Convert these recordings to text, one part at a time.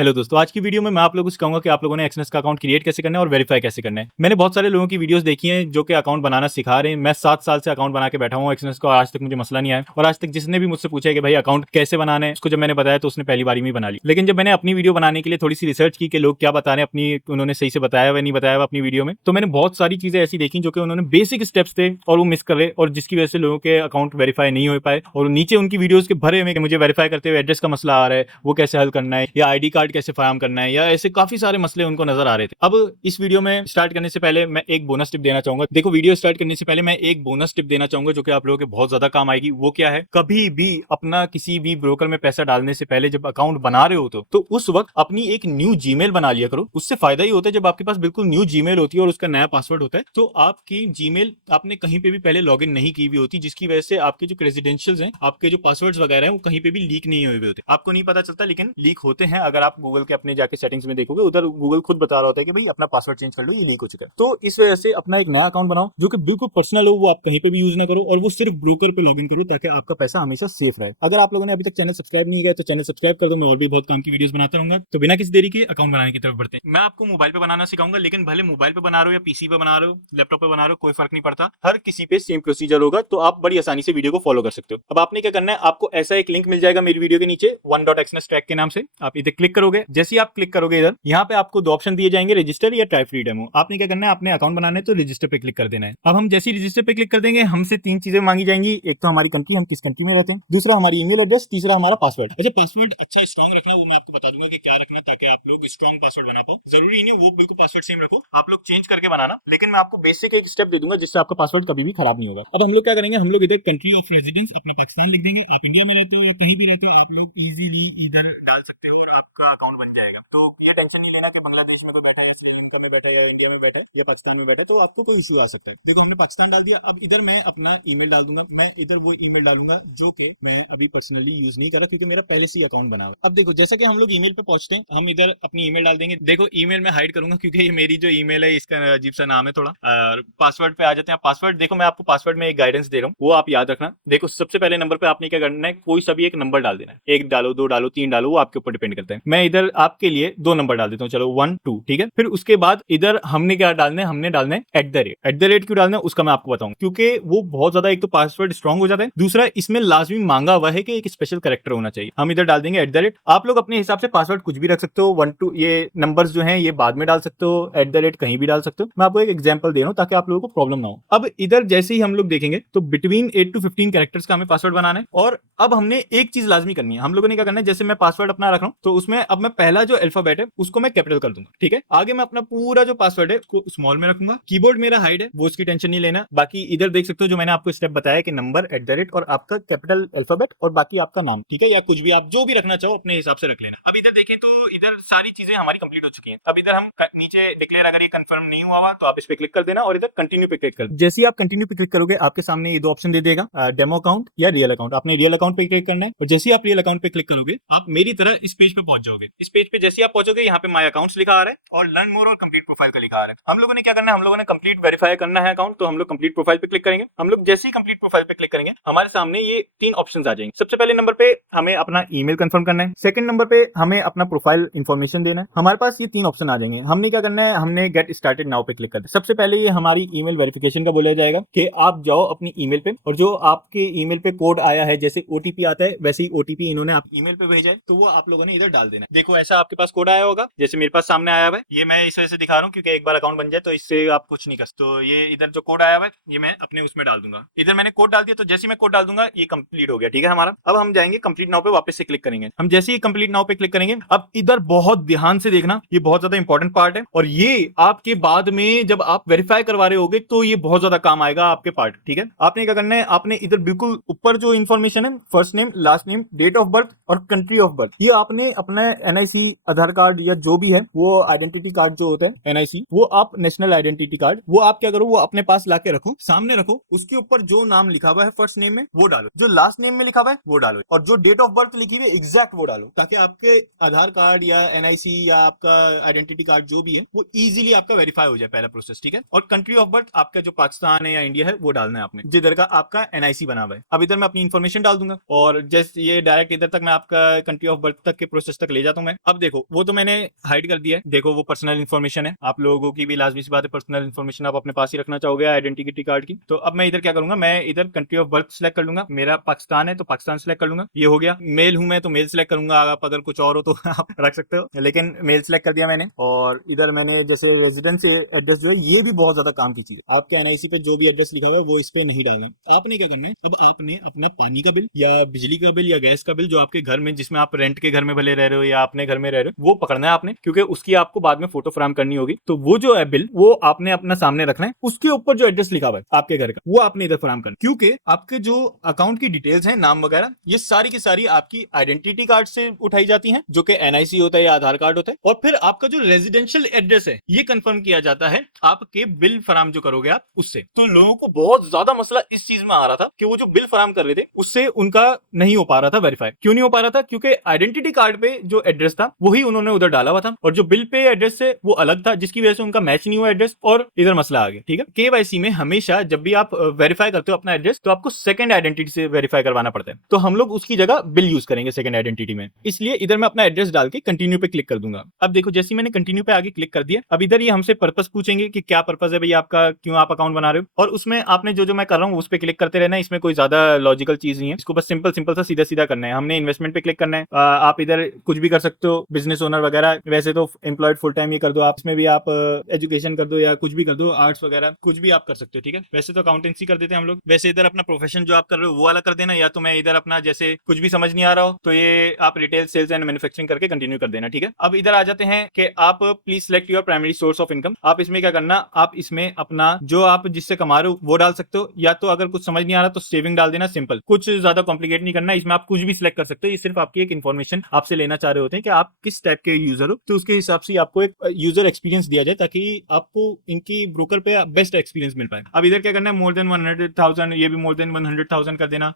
Hello दोस्तों, आज की वीडियो में मैं आप लोगों को सिखाऊंगा कि आप लोगों ने एक्सनेस का अकाउंट क्रिएट कैसे करना है और वेरीफाई कैसे करना है। मैंने बहुत सारे लोगों की वीडियोस देखी हैं जो कि अकाउंट बनाना सिखा रहे हैं। मैं 7 साल से अकाउंट बना के बैठा हूँ एक्सनेस का, आज तक मुझे मसला नहीं आया। और आज तक जिसने भी मुझसे पूछा है कि भाई अकाउंट कैसे बनाना है, उसको जब मैंने बताया तो उसने पहली बारी में बना ली। लेकिन जब मैंने अपनी वीडियो बनाने के लिए थोड़ी सी रिसर्च की कि लोग क्या बता रहे हैं, अपनी उन्होंने सही से बताया हुआ नहीं बताया हुआ अपनी वीडियो में, तो मैंने बहुत सारी चीजें ऐसी देखी जो कि उन्होंने बेसिक स्टेप्स थे और वो मिस कर रहे, और जिसकी वजह से लोगों के अकाउंट वेरीफाई नहीं हो पाए। और नीचे उनकी वीडियोस के भरे में मुझे वेरीफाई करते हुए एड्रेस का मसला आ रहा है, वो कैसे हल करना है, या आईडी कार्ड कैसे फराहम करना है, या ऐसे काफी सारे मसले उनको नजर आ रहे थे। अब इस वीडियो में स्टार्ट करने से पहले मैं एक बोनस टिप देना चाहूंगा। देखो, वीडियो स्टार्ट करने से पहले मैं एक बोनस टिप देना चाहूंगा जो कि आप लोगों के बहुत ज्यादा काम आएगी। वो क्या है, कभी भी अपना किसी भी ब्रोकर में पैसा डालने से पहले जब अकाउंट बना रहे हो तो उस वक्त अपनी एक न्यू जीमेल बना लिया करो। उससे फायदा ही होता है, जब आपके पास बिल्कुल न्यू जीमेल होती है और उसका नया पासवर्ड होता है, तो आपकी जीमेल आपने कहीं पे भी पहले लॉग इन नहीं की हुई होती, जिसकी वजह से आपके जो क्रेडेंशियल्स हैं, आपके जो पासवर्ड्स वगैरह हैं, वो कहीं पे भी लीक नहीं हुए होते। आपको नहीं पता चलता, लेकिन लीक होते हैं। अगर आप गूगल के अपने जाके सेटिंग्स में देखोगे, उधर गूगल खुद बता रहा होता है कि भाई अपना पासवर्ड चेंज कर लो, ये लीक हो चुका है। तो इस वजह से अपना एक नया अकाउंट बनाओ जो कि बिल्कुल पर्सनल हो, वो आप कहीं पे भी यूज ना करो, और वो सिर्फ ब्रोकर पे लॉगिन करो ताकि आपका पैसा हमेशा सेफ रहे। अगर आप लोगों ने अभी तक चैनल सब्सक्राइब नहीं किया तो चैनल सब्सक्राइब कर दो। मैं और भी बहुत काम की वीडियोस बनाता रहूंगा। तो बिना किसी देरी के अकाउंट बनाने की तरफ बढ़ते हैं। मैं आपको मोबाइल पे बनाना सिखाऊंगा, लेकिन भले मोबाइल पे बना रहे हो या पीसी पे बना रहे हो, लैपटॉप पे बना रहे हो, कोई फर्क नहीं पड़ता। हर किसी पे सेम प्रोसीजर होगा, तो आप बड़ी आसानी से वीडियो को फॉलो कर सकते हो। अब आपने क्या करना है, आपको ऐसा एक लिंक मिल जाएगा मेरी वीडियो के नीचे, one.xness ट्रैक के नाम से। आप इधर क्लिक करोगे, जैसे ही आप क्लिक करोगे इधर, यहाँ पे आपको दो ऑप्शन दिए जाएंगे, रजिस्टर या ट्राई फ्री डेमो। आपने क्या करना है, अपने अकाउंट बनाना है तो रजिस्टर पे क्लिक कर देना है। अब हम जैसे ही रजिस्टर पे क्लिक कर देंगे, हमसे 3 चीजें मांगी जाएंगी। एक तो हमारी कंट्री, हम किस कंट्री में रहते हैं, दूसरा हमारी ईमेल एड्रेस, तीसरा हमारा पासवर्ड। अच्छा, पासवर्ड अच्छा स्ट्रॉन्ग रखना, वो मैं आपको बता दूंगा कि क्या रखना ताकि आप लोग स्ट्रॉन्ग पासवर्ड बना पाओ। जरूरी नहीं वो बिल्कुल पासवर्ड सेम रखो, आप लोग चेंज करके बनाना, लेकिन मैं आपको बेसिक एक स्टेप दे दूंगा जिससे आपका पासवर्ड कभी भी खराब नहीं होगा। अब हम लोग क्या करेंगे, हम लोग इधर कंट्री ऑफ रेजिडेंस अपना पाकिस्तान लिख देंगे। आप इंडिया में रहते हो या कहीं भी रहते हो, आप लोग इजीली इधर डाल सकते हो और आपका अकाउंट बन जाएगा। तो ये टेंशन नहीं लेना कि बांग्लादेश में कोई बैठा है या श्रीलंका में बैठा है या इंडिया में बैठा है या पाकिस्तान में बैठा है, तो आपको कोई इशू आ सकता है। देखो, हमने पाकिस्तान डाल दिया। अब इधर मैं अपना ईमेल डाल दूंगा। मैं इधर वो ईमेल डालूंगा जो कि मैं अभी पर्सनली यूज नहीं कर रहा, क्योंकि मेरा पहले से ही अकाउंट बना हुआ है। अब देखो, जैसा कि हम लोग ईमेल पे पहुंचते हैं, हम इधर अपनी ईमेल डाल देंगे। देखो, ईमेल में हाइड करूंगा क्योंकि ये मेरी जो ईमेल है इसका अजीब सा नाम है थोड़ा। और पासवर्ड पे आ जाते हैं। पासवर्ड देखो, मैं आपको पासवर्ड में एक गाइडेंस दे रहा हूँ, वो आप याद रखना। देखो, सबसे पहले नंबर पे आपने क्या करना है, कोई सा भी एक नंबर डाल देना है। 1 डालो, 2 डालो, 3 डालो, वो आपके ऊपर डिपेंड करता है। मैं इधर आपके लिए 2 नंबर डाल देता हूँ, चलो 1 2, ठीक है। फिर उसके बाद इधर हमने क्या डालना है, हमने डालना है @ @ क्यों डालना है उसका मैं आपको बताऊं, क्योंकि वो बहुत ज्यादा, एक तो पासवर्ड स्ट्रॉन्ग हो जाता है, दूसरा इसमें लाजमी मांगा हुआ है कि एक स्पेशल कैरेक्टर होना चाहिए। हम इधर डाल देंगे @ आप लोग अपने हिसाब से पासवर्ड कुछ भी रख सकते हो। 1 2 ये नंबर्स जो हैं ये बाद में डाल सकते हो, @ कहीं भी डाल सकते हो। मैं आपको एक एग्जांपल दे रहा हूं ताकि आप लोगों को प्रॉब्लम ना हो। अब इधर जैसे ही हम लोग देखेंगे तो बिटवीन 8 to 15 कैरेक्टर्स का हमें पासवर्ड बनाना है। और अब हमने एक चीज लाजमी करनी है, हम लोगों ने क्या करना है, जैसे मैं पासवर्ड अपना रख रहा हूं तो उसमें अब मैं पहला जो अल्फाबेट है उसको मैं कैपिटल कर दूंगा, ठीक है। आगे मैं अपना पूरा जो पासवर्ड है उसको स्मॉल में रखूंगा। कीबोर्ड मेरा हाइड है, वो उसकी टेंशन नहीं लेना। बाकी इधर देख सकते हो जो मैंने आपको स्टेप बताया कि नंबर, @ और आपका कैपिटल अल्फाबेट और बाकी आपका नाम, ठीक है, या कुछ भी आप जो भी रखना चाहो अपने हिसाब से रख लेना। अब इधर देखें तो इधर सारी चीजें हमारी कंप्लीट हो चुकी हैं। अब इधर हम नीचे डिक्लेयर, अगर ये कंफर्म नहीं हुआ हुआ तो आप इस पे क्लिक कर देना और इधर कंटिन्यू पे क्लिक कर देना। जैसे ही आप कंटिन्यू पे क्लिक करोगे, आपके सामने ये 2 ऑप्शन दे देगा, डेमो अकाउंट या रियल अकाउंट। आपने रियल अकाउंट पे क्लिक करना है, और जैसे ही आप रियल अकाउंट पे क्लिक करोगे, आप मेरी तरह इस पेज पे पहुंच जाओगे। इस पेज पे जैसे ही आप पहुंचोगे, यहाँ पे माय अकाउंट्स लिखा आ रहा है और लर्न मोर और कंप्लीट प्रोफाइल का लिखा आ रहा है। हम लोगों ने क्या करना है, हम लोगों ने कंप्लीट वेरीफाई करना है अकाउंट, तो हम लोग कंप्लीट प्रोफाइल पे क्लिक करेंगे। हम लोग जैसे ही कंप्लीट प्रोफाइल पे क्लिक करेंगे, हमारे सामने ये 3 ऑप्शंस आ जाएंगे। सबसे पहले नंबर पे हमें अपना ईमेल कंफर्म करना है। सेकंड नंबर पे हमें अपना प्रोफाइल इंफॉर्मेशन देना है। हमारे पास ये 3 ऑप्शन आ जाएंगे। हमने क्या करना है, हमने गेट स्टार्टेड नाउ पे क्लिक करना है। सबसे पहले ये हमारी ईमेल वेरिफिकेशन का बोला जाएगा कि आप जाओ अपनी ईमेल पे, और जो आपके ईमेल पे कोड आया है, जैसे ओटीपी आता है वैसे ही ओटीपी इन्होंने आप ईमेल पे भेजा है, तो वो आप लोगों ने इधर डाल देना है। देखो, ऐसा आपके पास कोड आया होगा, जैसे मेरे पास सामने आया हुआ है। ये मैं इस वजह से दिखा रहा हूँ क्योंकि एक बार अकाउंट बन जाए तो इससे आप कुछ नहीं कर। तो ये इधर जो कोड आया हुआ है ये मैं अपने उसमें डाल दूंगा। इधर मैंने कोड डाल दिया, तो जैसे मैं कोड डाल दूंगा ये कंप्लीट हो गया, ठीक है हमारा। अब हम जाएंगे कंप्लीट नाउ पे, वापस से क्लिक करेंगे। हम जैसे ही कंप्लीट नाउ पे क्लिक करेंगे, अब इधर बहुत ध्यान से देखना, ये बहुत ज्यादा इंपॉर्टेंट पार्ट है, और ये आपके बाद में जब आप वेरीफाई करवा रहे होगे तो ये बहुत ज्यादा काम आएगा आपके पार्ट, ठीक है। आपने क्या करना है, आपने इधर बिल्कुल ऊपर जो इन्फॉर्मेशन है, first name, last name, date of birth और कंट्री ऑफ बर्थ, ये आपने अपना एनआईसी, आधार कार्ड या जो भी है वो आइडेंटिटी कार्ड जो होता है एनआईसी, वो आप नेशनल आइडेंटिटी कार्ड, वो आप क्या करो, वो अपने पास लाके रखो, सामने रखो। उसके ऊपर जो नाम लिखा हुआ है फर्स्ट नेम में वो डालो, जो लास्ट नेम में लिखा हुआ है वो डालो, और जो डेट ऑफ बर्थ लिखी हुई है एग्जैक्ट वो डालो, ताकि आपके आधार कार्ड या एनआईसी या आपका आइडेंटिटी कार्ड जो भी है वो इजीली आपका वेरीफाई हो जाए, पहला प्रोसेस, ठीक है। और कंट्री ऑफ बर्थ आपका जो पाकिस्तान है या इंडिया है वो डालना है आपने, जिधर का आपका एनआईसी बना हुआ है। अब इधर मैं अपनी इन्फॉर्मेशन डाल दूंगा और जैसे ये डायरेक्ट इधर तक मैं आपका कंट्री ऑफ बर्थ तक के प्रोसेस तक ले जाता हूं मैं। अब देखो वो तो मैंने हाइड कर दिया है, देखो वो पर्सनल इन्फॉर्मेशन है, आप लोगों की भी लाजमी सी बात है पर्सनल इन्फॉर्मेशन आप अपने पास ही रखना चाहोगे आइडेंटिटी कार्ड की। तो अब मैं इधर क्या करूंगा, मैं इधर कंट्री ऑफ बर्थ सेलेक्ट कर लूंगा, मेरा पाकिस्तान है तो पाकिस्तान सेलेक्ट कर लूंगा, ये हो गया। मेल हूं मैं तो मेल सेलेक्ट करूंगा, आप अगर कुछ और हो तो आप रख सकते हो, लेकिन मेल सेलेक्ट कर दिया मैंने। और इधर मैंने जैसे रेजिडेंस एड्रेस जो है ये भी बहुत ज्यादा काम की चीज है, आपके एनआईसी पे जो भी एड्रेस लिखा हुआ है वो इस पे नहीं डालना। आपने क्या करना है, अब आपने अपना पानी का बिल या बिजली का बिल या गैस का बिल जो आपके घर में, जिसमें आप रेंट के घर में भले रह रहे हो या अपने घर में रह रहे हो, वो पकड़ना है आपने, क्योंकि उसकी आपको बाद में फोटो फ्रेम करनी होगी। तो वो जो है बिल वो आपने अपना सामने रखना है, उसके ऊपर जो एड्रेस लिखा हुआ है आपके घर का वो आपने इधर फ्रेम करना, क्योंकि आपके जो अकाउंट की डिटेल्स हैं, नाम वगैरह, ये सारी की सारी आपकी आइडेंटिटी कार्ड से उठाई जाती हैं, जो कि एनआईसी होता है या आधार कार्ड होता है। और फिर आपका जो रेजिडेंशियल एड्रेस है ये कंफर्म किया जाता है आपके बिल फराम जो करोगे आप उससे। तो लोगों को बहुत ज्यादा मसला इस चीज में आ रहा था कि वो जो बिल फराम कर रहे थे उससे उनका नहीं हो पा रहा था वेरीफाई। क्यों नहीं हो पा रहा था? क्योंकि आइडेंटिटी कार्ड पे जो एड्रेस था वही उन्होंने उधर डाला हुआ था और जो बिल पे एड्रेस से वो अलग था, जिसकी वजह से उनका मैच नहीं हुआ एड्रेस और इधर मसला आ गया। ठीक है, केवाईसी में हमेशा जब भी आप वेरीफाई करते हो अपना एड्रेस तो आपको सेकंड आइडेंटिटी से वेरीफाई करवाना पड़ता है, तो हम लोग उसकी जगह बिल यूज करेंगे सेकंड आइडेंटिटी में। इसलिए इधर मैं अपना एड्रेस डाल के कंटिन्यू पे क्लिक कर दूंगा। अब देखो जैसे मैंने कंटिन्यू पे आगे क्लिक कर दिया, अब इधर ये हमसे पर्पस पूछेंगे कि क्या पर्पस है भाई आपका, क्यों आप अकाउंट बना रहे हो, और उसमें आपने जो जो मैं कर रहा हूँ उस पर क्लिक करते रहना है। इसमें कोई ज्यादा लॉजिकल चीज नहीं है, इसको बस सिंपल सिंपल सा सीधा सीधा करना है। हमने इन्वेस्टमेंट पे क्लिक करना है। आप इधर कुछ भी कर सकते हो, बिजनेस ओनर वगैरह, वैसे तो एम्प्लॉयड फुल टाइम ये कर दो आप, इसमें भी आप एजुकेशन कर दो या कुछ भी कर दो, आर्ट्स वगैरह कुछ भी आप कर सकते हो। ठीक है, वैसे तो अकाउंटेंसी कर देते हैं हम लोग, वैसे इधर अपना प्रोफेशन जो आप कर रहे हो वो वाला कर देना, या तो मैं इधर अपना जैसे कुछ भी समझ नहीं आ रहा हो तो ये आप रिटेल सेल्स एंड मैन्युफैक्चरिंग करके कंटिन्यू कर देना। ठीक है, अब इधर आ जाते हैं कि आप please select your primary source of income. आप इसमें क्या करना, आप इसमें अपना जो आप जिससे कमा रहे हो वो डाल सकते हो, या तो अगर कुछ समझ नहीं आ रहा तो सेविंग डाल देना, सिंपल, कुछ ज्यादा कॉम्प्लिकेट नहीं करना। इसमें आप कुछ भी सिलेक्ट कर सकते हो, ये सिर्फ आपकी एक इन्फॉर्मेशन आपसे लेना चाह रहे होते हैं कि आप किस टाइप के यूजर हो, तो उसके हिसाब से आपको एक यूजर एक्सपीरियंस दिया जाए ताकि आपको इनकी ब्रोकर पे बेस्ट एक्सपीरियंस मिल पाए। अब इधर क्या करना है, मोर देन 100,000, ये भी मोर देन 100,000 कर देना,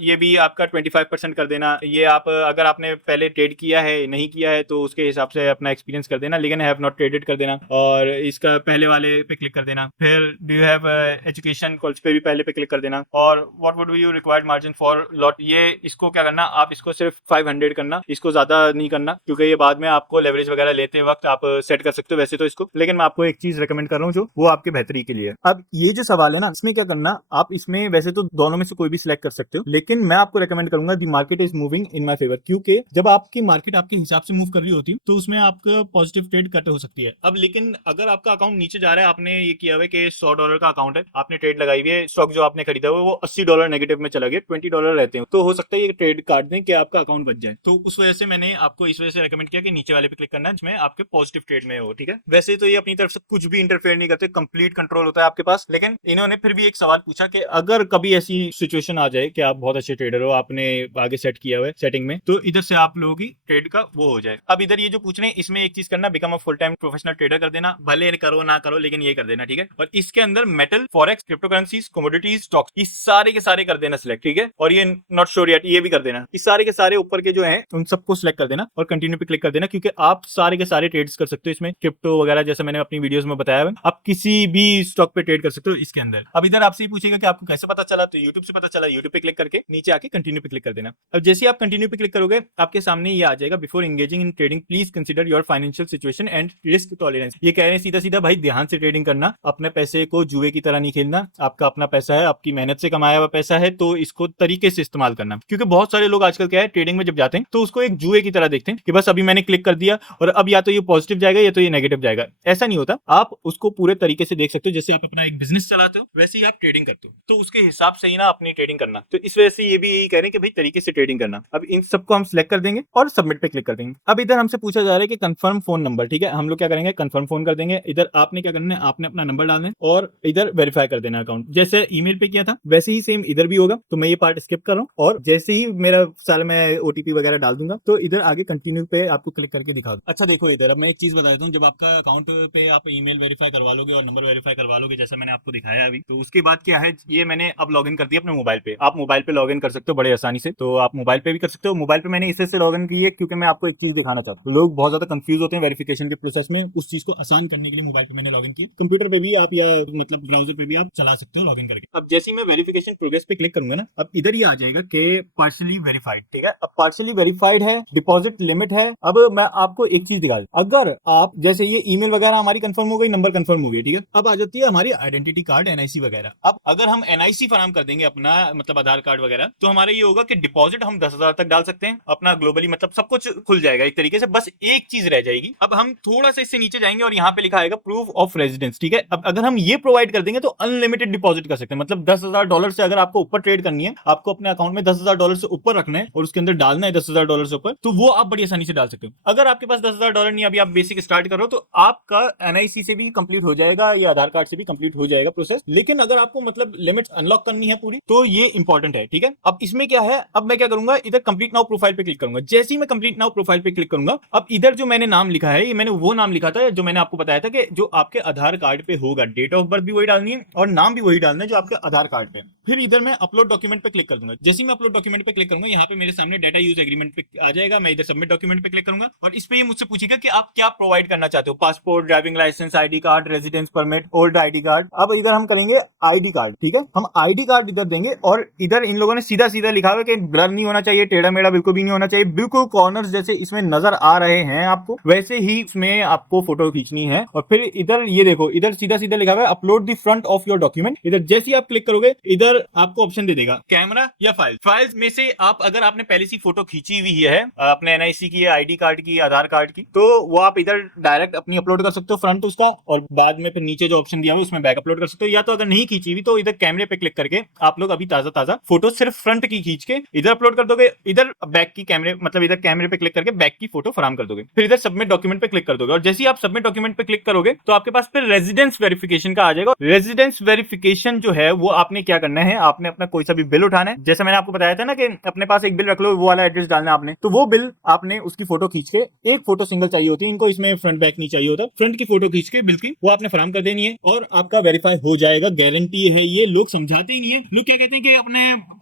ये भी आपका 25% कर देना। ये आप अगर आपने पहले ट्रेड किया है नहीं किया है तो उसके हिसाब से अपना एक्सपीरियंस कर देना, लेकिन हैव नॉट ट्रेडेड कर देना, और इसका पहले वाले पे क्लिक कर देना। फिर do you have education college पे भी पहले पे क्लिक कर देना, और what would be you required margin for lot, ये इसको क्या करना, आप इसको सिर्फ 500 करना, इसको ज्यादा नहीं करना, क्योंकि ये बाद में आपको लेवरेज वगैरह लेते वक्त आप सेट कर सकते हो वैसे तो इसको, लेकिन मैं आपको एक चीज रिकमेंड कर रहा हूँ जो वो आपके बेहतरी के लिए। अब ये जो सवाल है ना, इसमें क्या करना, आप इसमें वैसे तो दोनों में से कोई भी सिलेक्ट कर सकते हो, लेकिन मैं आपको रिकमेंड करूंगा दी market is moving in my favour, क्योंकि जब आपकी मार्केट आपके हिसाब से मूव कर रही होती है तो उसमें आपका पॉजिटिव ट्रेड कट हो सकती है। अब लेकिन अगर आपका अकाउंट नीचे जा रहा है, आपने ये किया हुआ है कि $100 का अकाउंट है, आपने ट्रेड लगाई हुई है, स्टॉक जो आपने खरीदा हुआ है वो $80 नेगेटिव में चला गया, $20 रहते हैं, तो हो सकता है ये ट्रेड काट दें कि आपका अकाउंट बच जाए। तो उस वजह से मैंने आपको इस वजह से रेकमेंड किया कि नीचे वाले पे क्लिक करना है जिसमें आपके पॉजिटिव ट्रेड में हो। ठीक है, वैसे तो ये अपनी तरफ से कुछ भी इंटरफेयर नहीं करते, कंप्लीट कंट्रोल होता है आपके पास, लेकिन इन्होंने फिर भी एक सवाल पूछा कि अगर कभी ऐसी सिचुएशन आ जाए कि आप बहुत अच्छे ट्रेडर हो, आपने आगे सेट किया हुआ है सेटिंग में, तो इधर से आप लोगों की ट्रेड का वो हो जाए। अब इधर ये जो पूछ रहे हैं इसमें एक चीज करना, become a full time professional trader कर देना, भले करो ना करो लेकिन ये कर देना। ठीक है, और इसके अंदर metal, forex, crypto currencies, commodities, stocks, ये सारे के सारे कर देना सिलेक्ट। ठीक है, और ये नॉट श्योर येट ये भी कर देना, इस सारे के सारे ऊपर के जो है उन सबको सिलेक्ट कर देना और कंटिन्यू पे क्लिक कर देना, क्योंकि आप सारे के सारे ट्रेड्स कर सकते हो इसमें, क्रिप्टो वगैरह जैसे मैंने अपनी वीडियोस में बताया है, आप किसी भी स्टॉक पे ट्रेड कर सकते हो इसके अंदर। अब इधर आपसे पूछेगा कि आपको कैसे पता चला, तो यूट्यूब से पता चला, यूट्यूब पे क्लिक करके नीचे आके कंटिन्यू पे क्लिक कर देना। अब जैसे आप कंटिन्यू पे क्लिक करोगे आपके सामने ये आ जाएगा, before engaging in trading please consider your financial situation and risk tolerance. ये कह रहे हैं सीधा सीधा भाई ध्यान से ट्रेडिंग करना, अपने पैसे को जुए की तरह नहीं खेलना, आपका अपना पैसा है, आपकी मेहनत से कमाया हुआ पैसा है, तो इसको तरीके से इस्तेमाल करना। क्योंकि बहुत सारे लोग आजकल क्या है, ट्रेडिंग में जब जाते हैं तो उसको एक जुए की तरह देखते हैं कि बस अभी मैंने क्लिक कर दिया और अब या तो ये पॉजिटिव जाएगा या तो ये नेगेटिव जाएगा। ऐसा नहीं होता, आप उसको पूरे तरीके से देख सकते हो, जैसे आप अपना एक बिजनेस चलाते हो वैसे ही आप ट्रेडिंग करते हो, तो उसके हिसाब से ही ना अपनी ट्रेडिंग करना। तो इस वजह से ये भी यही कह रहे हैं कि भाई तरीके से ट्रेडिंग करना। अब इन सबको हम सिलेक्ट कर देंगे और सबमिट पे क्लिक कर देंगे। अब इधर हमसे पूछा जा रहा है कि कंफर्म फोन नंबर। ठीक है, हम लोग क्या करेंगे, कंफर्म फोन कर देंगे। इधर आपने क्या करना है, आपने अपना नंबर डालना है और इधर वेरीफाई कर देना अकाउंट, जैसे ईमेल पे किया था वैसे ही सेम इधर भी होगा। तो मैं ये पार्ट स्किप कर रहा हूँ और जैसे ही मेरा साल में ओटीपी वगैरह डाल दूंगा तो इधर आगे कंटिन्यू पे आपको क्लिक करके दिखा दूं। अच्छा देखो इधर अब मैं एक चीज बता देता हूँ, जब आपका अकाउंट पे आप ईमेल वेरीफाई करवा लोगे और नंबर वेरीफाई करवा लोगे जैसा मैंने आपको दिखाया अभी, तो उसके बाद क्या है, ये मैंने अब लॉगिन कर दिया अपने मोबाइल पे। आप मोबाइल पे लॉगिन कर सकते हो बड़े आसानी से, तो आप मोबाइल पे भी कर सकते हो। मोबाइल पे मैंने इसे से लॉगिन की है क्योंकि मैं आपको एक चीज दिखाना सिखाना चाहता हूँ। लोग बहुत ज्यादा कंफ्यूज होते हैं वेरिफिकेशन के प्रोसेस में, उस चीज को आसान करने के लिए मोबाइल पे मैंने लॉगिन किया। कंप्यूटर पे भी आप या मतलब ब्राउजर पे भी आप चला सकते हो लॉगिन करके। अब जैसे ही मैं वेरिफिकेशन प्रोग्रेस पे क्लिक करूंगा ना, अब इधर ही आ जाएगा कि पार्शियली वेरीफाइड, ठीक है। अब पार्शियली वेरीफाइड है, डिपॉजिट लिमिट है। अब मैं आपको एक चीज दिखा दूं, अगर आप जैसे ये ईमेल वगैरह हमारी कंफर्म हो गई, नंबर कंफर्म हो गई, ठीक है। अब आ जाती है हमारी आइडेंटिटी कार्ड, एनआईसी वगैरह। अब अगर हम एनआईसी फराम कर देंगे अपना, मतलब आधार कार्ड वगैरह, तो हमारा ये होगा कि डिपॉजिट हम 10,000 तक डाल सकते हैं अपना ग्लोबली, मतलब सब कुछ खुल जाएगा एक तरीके से। बस एक चीज रह जाएगी, अब हम थोड़ा सा इससे नीचे जाएंगे और यहाँ पे लिखा आएगा प्रूफ ऑफ रेजिडेंस, ठीक है। अब अगर हम ये प्रोवाइड कर देंगे तो अनलिमिटेड डिपॉजिट कर सकते हैं, मतलब $10,000 से अगर आपको ऊपर ट्रेड करनी है, आपको अपने अकाउंट में $10,000 से ऊपर रखना है और उसके अंदर डालना है $10,000 से ऊपर, तो वो आप बड़ी आसानी से डाल सकते हो। अगर आपके पास $10,000 नहीं, अभी आप बेसिक स्टार्ट करो, तो आपका एनआईसी से भी कंप्लीट हो जाएगा या आधार कार्ड से भी कंप्लीट हो जाएगा प्रोसेस। लेकिन अगर आपको मतलब लिमिट अनलॉक करनी है पूरी, तो ये इंपॉर्टेंट है, ठीक है। अब इसमें क्या है, अब मैं क्या करूंगा, इधर कंप्लीट नाउ प्रोफाइल पे क्लिक करूंगा। जैसे ही मैं कंप्लीट नाउ प्रोफाइल पे क्लिक करूंगा, अब इधर जो मैंने नाम लिखा है, ये मैंने वो नाम लिखा था जो मैंने आपको बताया था कि जो आपके आधार कार्ड पे होगा, डेट ऑफ बर्थ भी वही डालनी है और नाम भी वही डालना है जो आपके आधार कार्ड पे। फिर इधर मैं अपलोड डॉक्यूमेंट पे क्लिक कर दूंगा। जैसे ही मैं अपलोड डॉक्यूमेंट पे क्लिक करूंगा, यहाँ पे मेरे सामने डाटा यूज एग्रीमेंट पे आ जाएगा। मैं इधर सबमिट डॉक्यूमेंट पे क्लिक करूंगा और इस पे ये मुझसे पूछेगा कि आप क्या प्रोवाइड करना चाहते हो, passport, driving licence, ID card, residence permit, old ID card. अब इधर हम करेंगे आईडी कार्ड, ठीक है। हम आईडी कार्ड इधर देंगे और इधर इन लोगों ने सीधा सीधा लिखा हुआ कि ब्लर नहीं होना चाहिए, टेढ़ा मेढ़ा बिल्कुल भी नहीं होना चाहिए, बिल्कुल कॉर्नर्स जैसे इसमें नजर आ रहे हैं आपको, वैसे ही इसमें आपको फोटो खींचनी है। और फिर इधर ये देखो, इधर सीधा सीधा लिखा हुआ है upload the front of your document. इधर जैसे ही आप क्लिक करोगे, इधर आपको ऑप्शन दे देगा कैमरा या फाइल। फाइल्स में से आप अगर आपने पहले से फोटो खींची हुई है अपने एनआईसी की, आईडी कार्ड की, आधार कार्ड की, तो वो आप इधर डायरेक्ट अपनी अपलोड कर सकते हो फ्रंट उसका, और बाद में फिर नीचे जो ऑप्शन दिया हुआ उसमें बैक अपलोड कर सकते हो। या तो अगर नहीं खींची हुई तो इधर कैमरे पे क्लिक करके आप लोग अभी ताजा ताजा फोटो सिर्फ फ्रंट की खींच के इधर अपलोड कर दोगे, इधर बैक की कैमरे, मतलब इधर कैमरे पे क्लिक करके बैक की फोटो फराम कर दोगे, फिर इधर सबमिट डॉक्यूमेंट पे क्लिक कर दोगे। और जैसे ही आप सबमिट डॉक्यूमेंट पे क्लिक करोगे तो आपके पास फिर रेजिडेंस वेरिफिकेशन का आ जाएगा। रेजिडेंस वेरिफिकेशन जो है वो आपने क्या करना है, आपने अपना कोई सा भी बिल उठाना है। जैसे मैंने आपको बताया था ना कि अपने पास एक बिल रख लो, वो वाला एड्रेस डालना है आपने, तो वो बिल आपने उसकी फोटो खींच के, एक फोटो सिंगल चाहिए होती है इनको, इसमें फ्रंट बैक नहीं चाहिए होता, फ्रंट की फोटो खींच के बिल की वो आपने फराम कर देनी है और आपका वेरीफाई हो जाएगा, गारंटी है। ये लोग समझाते ही नहीं है। लोग क्या कहते हैं कि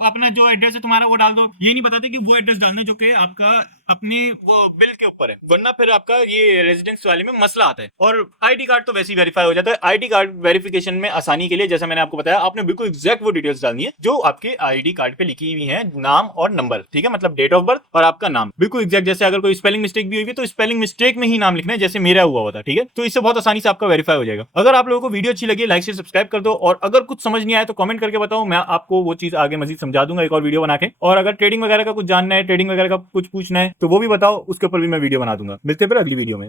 अपना जो एड्रेस है तुम्हारा वो डाल दो, ये नहीं बताते कि वो एड्रेस डालना जो कि आपका अपने वो बिल के ऊपर है, वरना फिर आपका ये रेजिडेंस वाले में मसला आता है। और आईडी कार्ड तो वैसे ही वेरीफाई हो जाता है। आईडी कार्ड वेरिफिकेशन में आसानी के लिए, जैसा मैंने आपको बताया, आपने बिल्कुल एग्जैक्ट वो डिटेल्स डालनी है जो आपके आईडी कार्ड पे लिखी हुई है, नाम और नंबर, ठीक है, मतलब डेट ऑफ बर्थ और आपका नाम बिल्कुल एग्जैक्ट। जैसे अगर कोई स्पेलिंग मिस्टेक भी हुई तो स्पेलिंग मिस्टेक में ही नाम लिखना है, जैसे मेरा हुआ होता, ठीक है। तो इससे बहुत आसानी से आपका वेरीफाई हो जाएगा। अगर आप लोगों को वीडियो अच्छी लगी, लाइक शेयर सब्सक्राइब कर दो, और अगर कुछ समझ नहीं आया तो कमेंट करके बताओ, मैं आपको वो चीज आगे मजीद समझा दूंगा एक और वीडियो बना के। और अगर ट्रेडिंग वगैरह का कुछ जानना है, ट्रेडिंग वगैरह का कुछ पूछना है, तो वो भी बताओ, उसके ऊपर भी मैं वीडियो बना दूंगा। मिलते हैं फिर अगली वीडियो में।